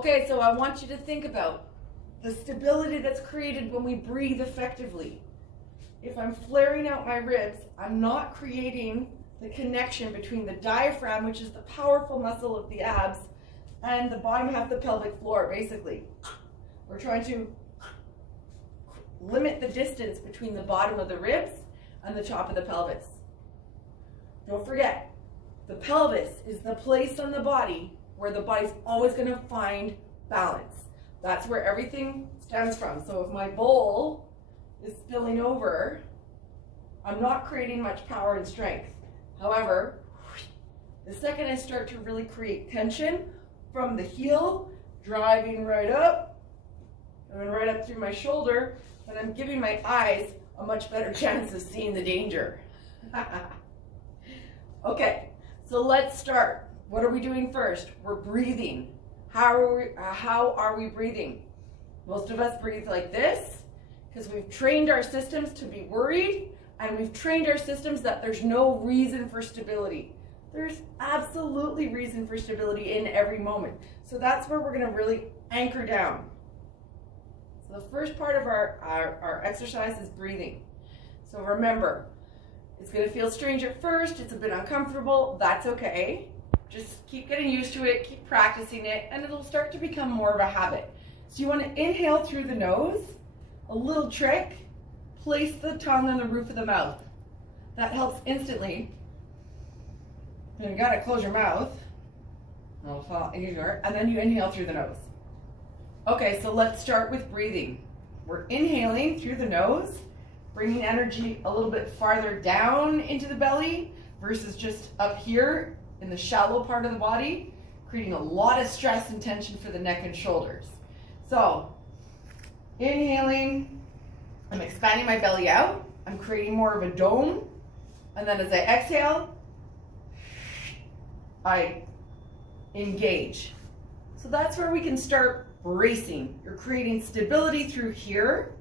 Okay, so I want you to think about the stability that's created when we breathe effectively. If I'm flaring out my ribs, I'm not creating the connection between the diaphragm, which is the powerful muscle of the abs, and the bottom half of the pelvic floor, basically. We're trying to limit the distance between the bottom of the ribs and the top of the pelvis. Don't forget, the pelvis is the place on the body where the body's always going to find balance. That's where everything stems from. So if my bowl is spilling over, I'm not creating much power and strength. However, the second I start to really create tension from the heel, driving right up, and then right up through my shoulder, then I'm giving my eyes a much better chance of seeing the danger. Okay, so let's start. What are we doing first? We're breathing. How are we breathing? Most of us breathe like this because we've trained our systems to be worried, and we've trained our systems that there's no reason for stability. There's absolutely reason for stability in every moment. So that's where we're going to really anchor down. So the first part of our exercise is breathing. So remember, it's going to feel strange at first. It's a bit uncomfortable. That's okay. Just keep getting used to it, keep practicing it, and it'll start to become more of a habit. So you want to inhale through the nose. A little trick, place the tongue on the roof of the mouth. That helps instantly. And you gotta close your mouth. It'll fall easier. And then you inhale through the nose. Okay, so let's start with breathing. We're inhaling through the nose, bringing energy a little bit farther down into the belly versus just up here in the shallow part of the body, creating a lot of stress and tension for the neck and shoulders. So, inhaling, I'm expanding my belly out. I'm creating more of a dome. And then as I exhale, I engage. So that's where we can start bracing. You're creating stability through here.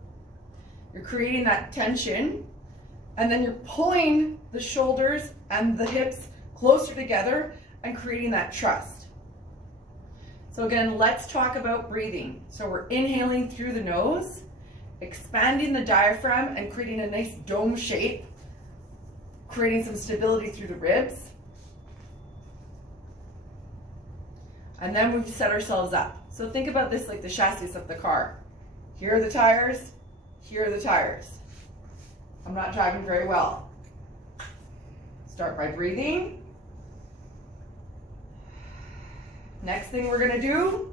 You're creating that tension. And then you're pulling the shoulders and the hips closer together and creating that trust. So again, let's talk about breathing. So we're inhaling through the nose, expanding the diaphragm and creating a nice dome shape, creating some stability through the ribs. And then we've set ourselves up. So think about this like the chassis of the car. Here are the tires, here are the tires. I'm not driving very well. Start by breathing. Next thing we're gonna do,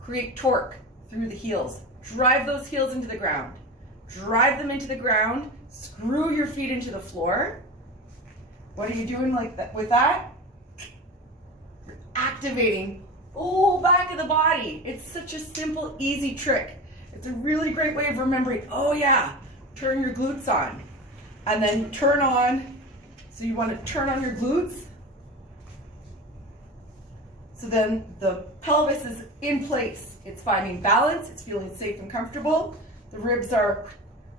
create torque through the heels. Drive those heels into the ground. Drive them into the ground, screw your feet into the floor. What are you doing like that with that? You're activating the whole back of the body. It's such a simple, easy trick. It's a really great way of remembering, oh yeah, turn your glutes on. And then turn on, so you want to turn on your glutes. So then the pelvis is in place. It's finding balance, it's feeling safe and comfortable. The ribs are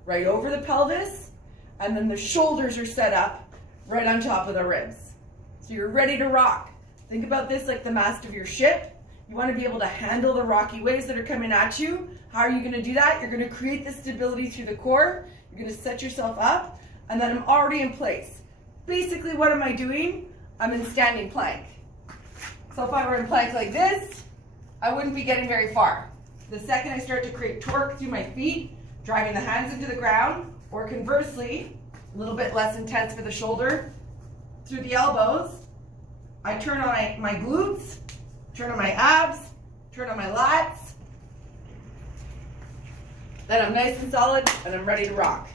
right over the pelvis, and then the shoulders are set up right on top of the ribs. So you're ready to rock. Think about this like the mast of your ship. You want to be able to handle the rocky waves that are coming at you. How are you going to do that? You're going to create the stability through the core. You're going to set yourself up, and then I'm already in place. Basically, what am I doing? I'm in standing plank. So if I were in plank like this, I wouldn't be getting very far. The second I start to create torque through my feet, driving the hands into the ground, or conversely, a little bit less intense for the shoulder, through the elbows, I turn on my glutes, turn on my abs, turn on my lats, then I'm nice and solid and I'm ready to rock.